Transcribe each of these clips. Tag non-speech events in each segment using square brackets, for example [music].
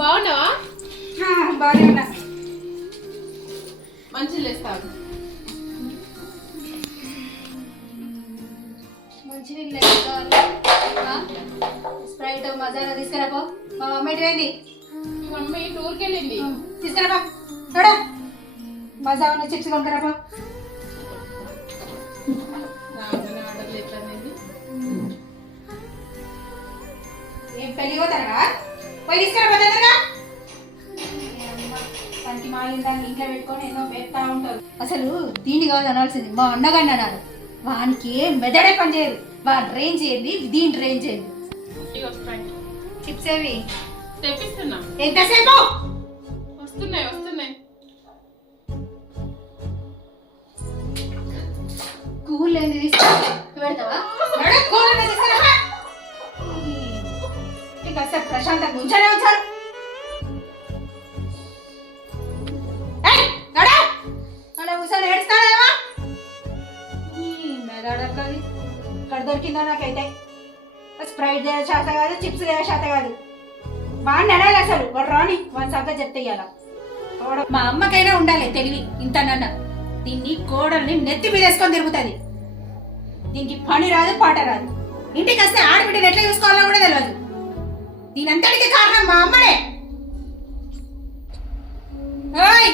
బాగున్నావా? బాగానే ఉన్నా. మంచి లేస్తావు. మంచినీళ్ళు కావాలి. స్ప్రైట్ మసాలా తీసుకురాపో మా మమ్మీ ఏంది మమ్మీ టూర్కి వెళ్ళింది తీసుకురాపా చూడ మసాలా చిప్స్ కొనుక్కరాపో ఏం పెళ్ళి పోతారా పోయి తీసుకురాపో పనికి మాలిన దాన్ని ఇంట్లో పెట్టుకొని ఏదో పెడతా ఉంటారు. అసలు దీన్ని కాదు అనాల్సింది. మా అన్నగాడిని అన్నారు. వానికి ఏం మెదడే పని చేయదు. వాడి రేంజ్ ఏంది దీని రేంజ్ స్ప్రైట్. చిప్స్ ఏవి? తెప్పిస్తున్నా. ఎంతసేపు? వస్తున్నాయి వస్తున్నాయి. కూల్ ఏంది పెడతావా? కూల్ ప్రశాంతంగా ఉంచానే ఉంచారు. దొరికిందో నాకైతే. స్ప్రైట్ చేసే శాత కాదు చిప్స్ చేయ శాత కాదు. వాడిని అడగాలి అసలు. వాడు రాని వాడి సంగతి చెప్తే ఇయ్యాల. మా అమ్మకైనా ఉండాలి తెలివి ఇంత నన్న. దీన్ని కోడల్ని నెత్తి మీదేసుకొని తిరుగుతుంది. దీనికి పని రాదు పాట రాదు. ఇంటికి వస్తే ఆడబిడ్డని ఎట్లా చూసుకోవాలో కూడా తెలియదు దీని అంతటికి కారణం మా అమ్మనే. ఓయ్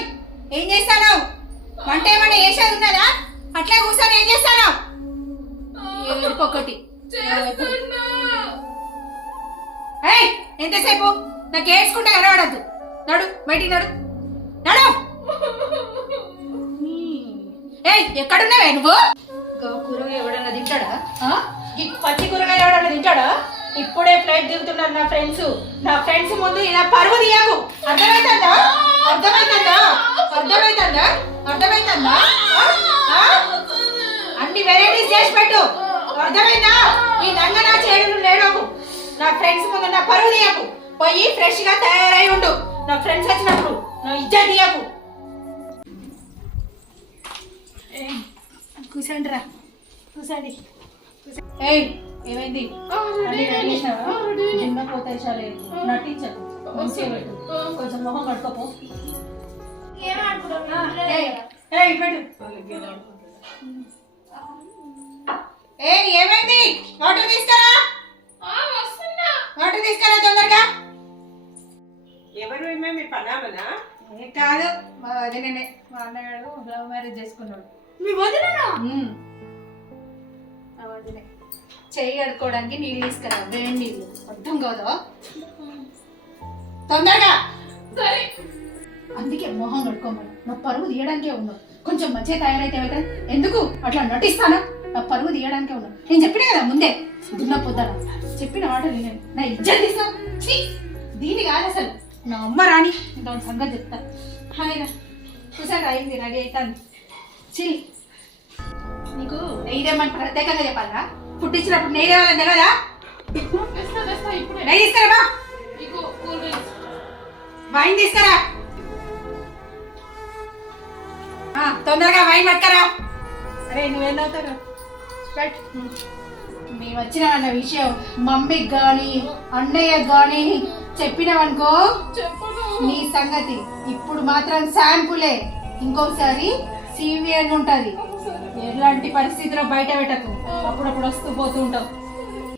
ఏం చేస్తాను వంట ఏమన్నా చేసేది ఉన్నదా? అట్లే కూర్చొని ఏం చేస్తాను ఒకటి ఎంతసేపు? నాకు ఏడ్చుకుంటే కనబడద్దు నడు బయటికి నడు. నడు! [laughs] ఏయ్ ఎక్కడున్నావే నువ్వు? కూరగాయ ఎవడన్నా తింటాడా? పచ్చి కూరగాయలు ఎవడన్నా తింటాడా? ఇప్పుడే ఫ్లైట్ దిగుతున్నారు నా ఫ్రెండ్స్ నా ఫ్రెండ్స్ ముందు ఇలా పరువు తీయకు. అర్థమైతుందా? అర్థమైతుందా? ఆ? ఆ? అన్ని వెరైటీస్ చేసి పెట్టు. అర్థమైందా? ఈ నంగ నా చేడులు లేడకు నా ఫ్రెండ్స్ ముందు నా పరువు తీయకు. పోయి ఫ్రెష్గా తయారై ఉండు. నా ఫ్రెండ్స్ వచ్చినప్పుడు నా ఇజ్జత్ తీయకు. రా. కూర్చోండి ఏయ్ ఏమైంది? నిన్న పోతే నటించకు కొంచెం మొహం కట్టుకోపో ఏయ్, పెట్టు. ఏ ఏమైంది? వాటర్ తీసుకురా. వస్తున్నా. వాటర్ తీసుకురా తొందరగా. ఎవరు ఏమే మీ పనామనా? ఏ కాదు మా వదిననే. మా అన్నగాడు లవ్ మ్యారేజ్ చేసుకున్నాడు. మీ వదిలేనా ఉమ్. మా వదినే. చెయ్యి కడుక్కోవడానికి నీళ్ళు తీసుకురా. వేడి నీళ్ళు. అర్థం కాదా? తొందరగా. సరే. అందుకే మొహం కడుక్కోమని. నా పరువు తీయడానికే ఉన్నావు కొంచెం మంచిగా తయారైతే ఎందుకు? అట్లా నటిస్తాను? పరువు తీయడానికే ఉన్నావు నేను చెప్పినా కదా ముందే దున్న పొద్దాన చెప్పిన మాట నేను నా ఇజ్జత్ తీసా! దీని కాదు అసలు. నా అమ్మ రాని దాని సంగతి చెప్తా. హాయిగా చూసాక అయింది రెడీ అవుతాను చిల్ నీకు నెయ్యి తెమ్మని ప్రత్యేకంగా చెప్పాలా ఫుడ్ ఇచ్చినప్పుడు నెయ్యి తేవాలని తెలియదా నెయ్యి డ్రింక్స్. వైన్ తీసుకురా. ఆ, తొందరగా వైన్ పట్టుకరా. అరే నువ్వేం అవుతారు మేము వచ్చినామన్న విషయం మమ్మీకి గాని అన్నయ్యకి గాని చెప్పినావనుకో చెప్పను. నీ సంగతి ఇప్పుడు మాత్రం శాంపులే. ఇంకోసారి సివియర్ ఉంటది. ఎలాంటి పరిస్థితిలో బయట పెట్టకు. అప్పుడప్పుడు వస్తూ పోతూ ఉంటావు.